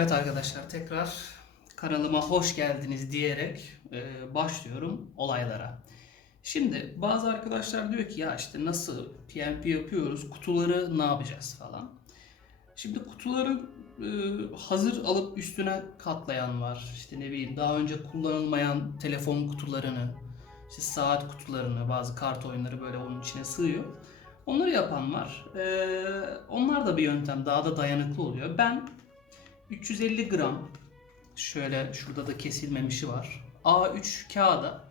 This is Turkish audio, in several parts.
Evet arkadaşlar tekrar kanalıma hoş geldiniz diyerek e, başlıyorum olaylara. Şimdi bazı arkadaşlar diyor ki ya işte nasıl PNP yapıyoruz kutuları ne yapacağız falan. Şimdi kutuları e, hazır alıp üstüne katlayan var. İşte ne bileyim daha önce kullanılmayan telefon kutularını, işte saat kutularını, bazı kart oyunları böyle onun içine sığıyor. Onları yapan var. E, onlar da bir yöntem daha da dayanıklı oluyor. Ben 350 gram şöyle şurada da kesilmemişi var. A3 kağıda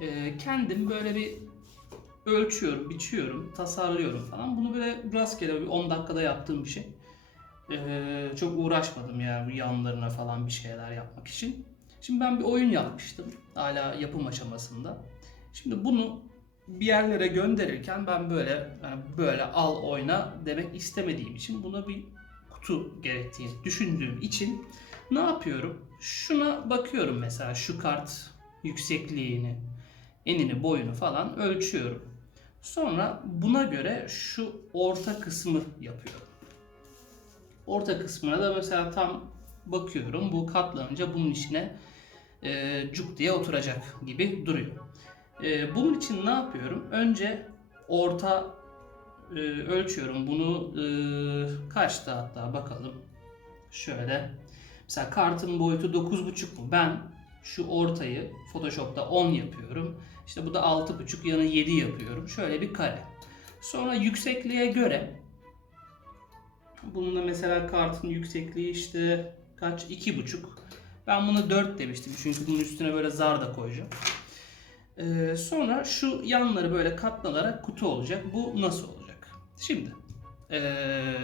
e, kendim böyle bir ölçüyorum, biçiyorum, tasarlıyorum falan. Bunu böyle rastgele bir 10 dakikada yaptığım bir şey. E, çok uğraşmadım yani bu yanlarına falan bir şeyler yapmak için. Şimdi ben bir oyun yapmıştım. Hala yapım aşamasında. Şimdi bunu bir yerlere gönderirken ben böyle yani böyle al oyna demek istemediğim için buna bir kutu gerektiğini düşündüğüm için ne yapıyorum? Şuna bakıyorum mesela şu kart yüksekliğini, enini, boyunu falan ölçüyorum. Sonra buna göre şu orta kısmı yapıyorum. Orta kısmına da mesela tam bakıyorum bu katlanınca bunun içine e, cuk diye oturacak gibi duruyor. E, bunun için ne yapıyorum? Önce orta e, ölçüyorum. Bunu e, kaçta hatta bakalım. Şöyle. Mesela kartın boyutu 9.5 mu? Ben şu ortayı Photoshop'ta 10 yapıyorum. İşte bu da 6.5 yanı 7 yapıyorum. Şöyle bir kare. Sonra yüksekliğe göre bunun da mesela kartın yüksekliği işte kaç? 2.5. Ben bunu 4 demiştim. Çünkü bunun üstüne böyle zar da koyacağım. Ee, sonra şu yanları böyle katlanarak kutu olacak. Bu nasıl olacak? Şimdi ee,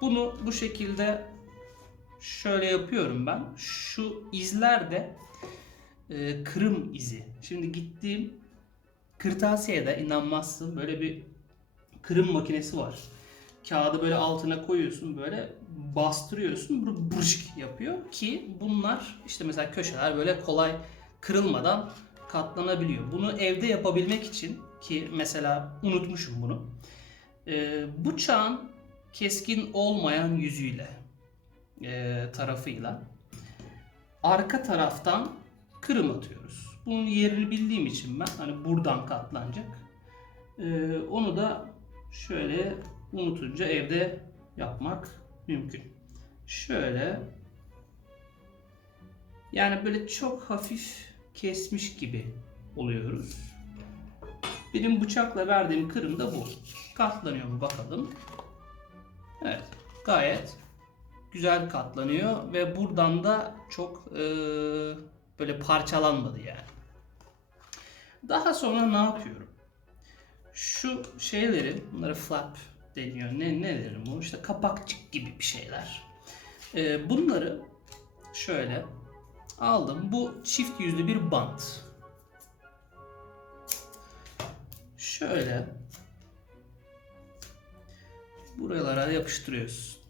bunu bu şekilde şöyle yapıyorum ben. Şu izler de e, kırım izi. Şimdi gittiğim kırtasiyede inanmazsın böyle bir kırım makinesi var. Kağıdı böyle altına koyuyorsun böyle bastırıyorsun böyle bırşk yapıyor ki bunlar işte mesela köşeler böyle kolay kırılmadan katlanabiliyor. Bunu evde yapabilmek için ki mesela unutmuşum bunu. E, bıçağın keskin olmayan yüzüyle e, tarafıyla arka taraftan kırım atıyoruz. Bunun yerini bildiğim için ben hani buradan katlanacak. E, onu da şöyle unutunca evde yapmak mümkün. Şöyle yani böyle çok hafif kesmiş gibi oluyoruz. Benim bıçakla verdiğim kırım da bu. Katlanıyor mu bakalım. Evet gayet güzel katlanıyor ve buradan da çok e, böyle parçalanmadı yani. Daha sonra ne yapıyorum? Şu şeyleri, bunlara flap deniyor. Ne ne derim bu? İşte kapakçık gibi bir şeyler. E, bunları şöyle aldım. Bu çift yüzlü bir bant. Şöyle buralara yapıştırıyoruz.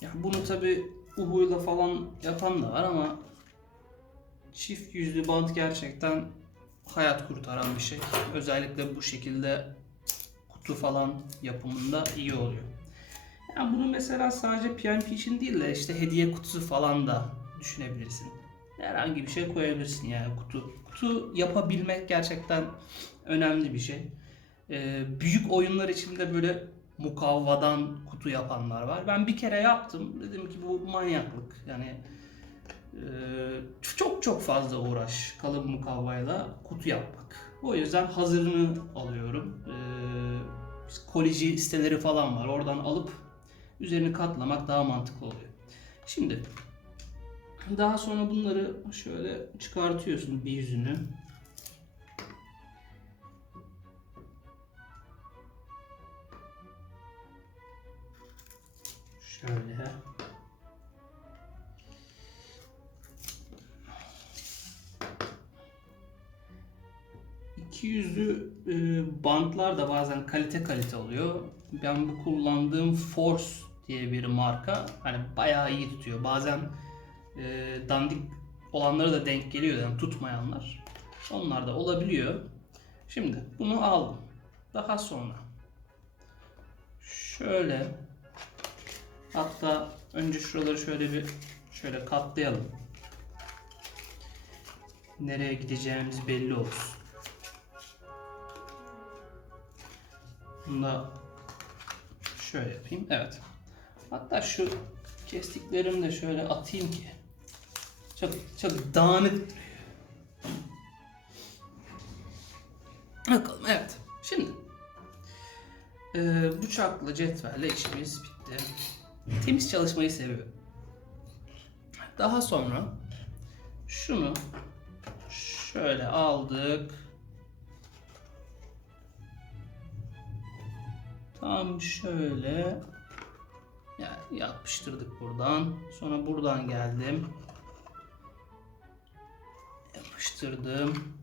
Ya bunu tabi uhuyla falan yapan da var ama çift yüzlü bant gerçekten hayat kurtaran bir şey. Özellikle bu şekilde kutu falan yapımında iyi oluyor. Yani bunu mesela sadece PNP için değil de işte hediye kutusu falan da düşünebilirsin. Herhangi bir şey koyabilirsin yani kutu. Kutu yapabilmek gerçekten önemli bir şey. Ee, büyük oyunlar için de böyle mukavvadan kutu yapanlar var. Ben bir kere yaptım. Dedim ki bu manyaklık. Yani e, çok çok fazla uğraş kalın mukavvayla kutu yapmak. O yüzden hazırını alıyorum. Ee, kolici siteleri falan var. Oradan alıp üzerini katlamak daha mantıklı oluyor. Şimdi daha sonra bunları şöyle çıkartıyorsun bir yüzünü. Şöyle. İki yüzlü e, bantlar da bazen kalite kalite oluyor. Ben bu kullandığım Force diye bir marka hani bayağı iyi tutuyor. Bazen e, dandik olanları da denk geliyor yani tutmayanlar. Onlar da olabiliyor. Şimdi bunu aldım. Daha sonra şöyle hatta önce şuraları şöyle bir şöyle katlayalım. Nereye gideceğimiz belli olsun. Bunu da şöyle yapayım. Evet. Hatta şu kestiklerimi de şöyle atayım ki çok çok dağınık. Bakalım evet. Şimdi eee bıçakla cetvelle işimiz bitti. Temiz çalışmayı seviyorum. Daha sonra şunu şöyle aldık. Tam şöyle yani yapıştırdık buradan. Sonra buradan geldim. Yapıştırdım.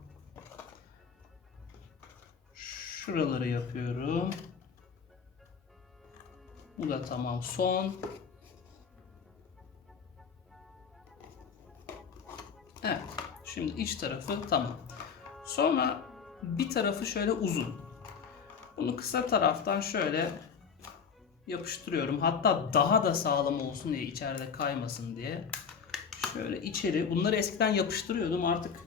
Şuraları yapıyorum. Bu da tamam. Son. Evet. Şimdi iç tarafı tamam. Sonra bir tarafı şöyle uzun. Bunu kısa taraftan şöyle yapıştırıyorum. Hatta daha da sağlam olsun diye içeride kaymasın diye. Şöyle içeri. Bunları eskiden yapıştırıyordum. Artık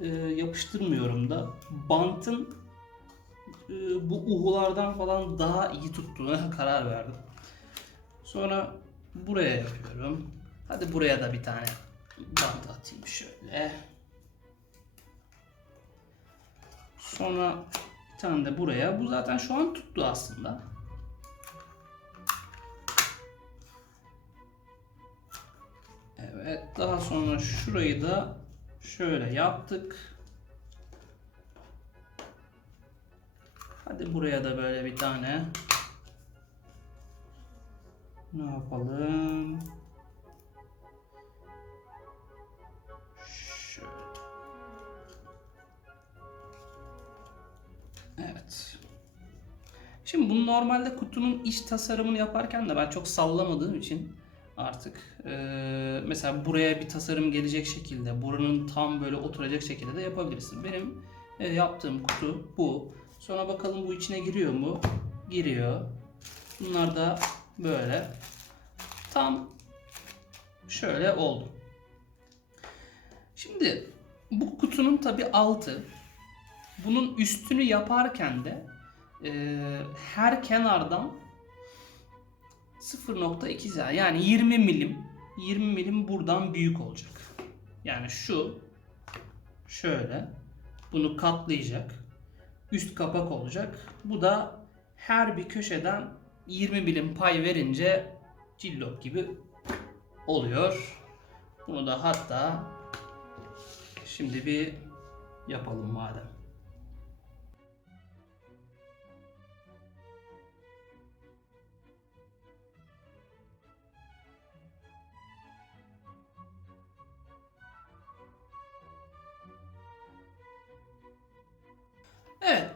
e, yapıştırmıyorum da. Bantın e, bu uhulardan falan daha iyi tuttuğuna karar verdim. Sonra buraya yapıyorum. Hadi buraya da bir tane bant atayım şöyle. Sonra bir tane de buraya. Bu zaten şu an tuttu aslında. Evet. Daha sonra şurayı da şöyle yaptık. Hadi buraya da böyle bir tane. Ne yapalım? Evet. Şimdi bunu normalde kutunun iç tasarımını yaparken de ben çok sallamadığım için artık eee, mesela buraya bir tasarım gelecek şekilde, buranın tam böyle oturacak şekilde de yapabilirsin. Benim e, yaptığım kutu bu. Sonra bakalım bu içine giriyor mu? Giriyor. Bunlar da böyle. Tam şöyle oldu. Şimdi bu kutunun tabi altı. Bunun üstünü yaparken de e, her kenardan 0.2 ya- yani 20 milim 20 milim buradan büyük olacak. Yani şu şöyle bunu katlayacak. Üst kapak olacak. Bu da her bir köşeden 20 milim pay verince cillop gibi oluyor. Bunu da hatta şimdi bir yapalım madem.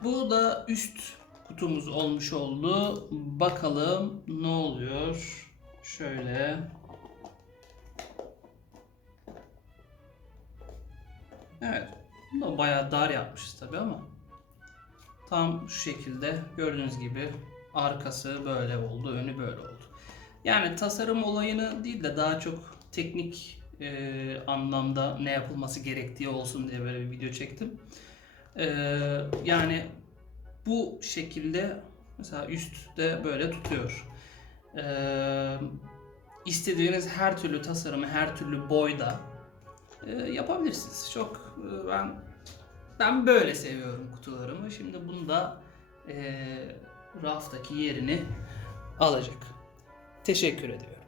Bu da üst kutumuz olmuş oldu. Bakalım ne oluyor. Şöyle. Evet, bunu da bayağı dar yapmışız tabi ama tam şu şekilde gördüğünüz gibi arkası böyle oldu, önü böyle oldu. Yani tasarım olayını değil de daha çok teknik e, anlamda ne yapılması gerektiği olsun diye böyle bir video çektim. Ee, yani bu şekilde mesela üstte böyle tutuyor. Ee, istediğiniz her türlü tasarımı, her türlü boyda e, yapabilirsiniz. Çok e, ben ben böyle seviyorum kutularımı. Şimdi bunu da e, raftaki yerini alacak. Teşekkür ediyorum.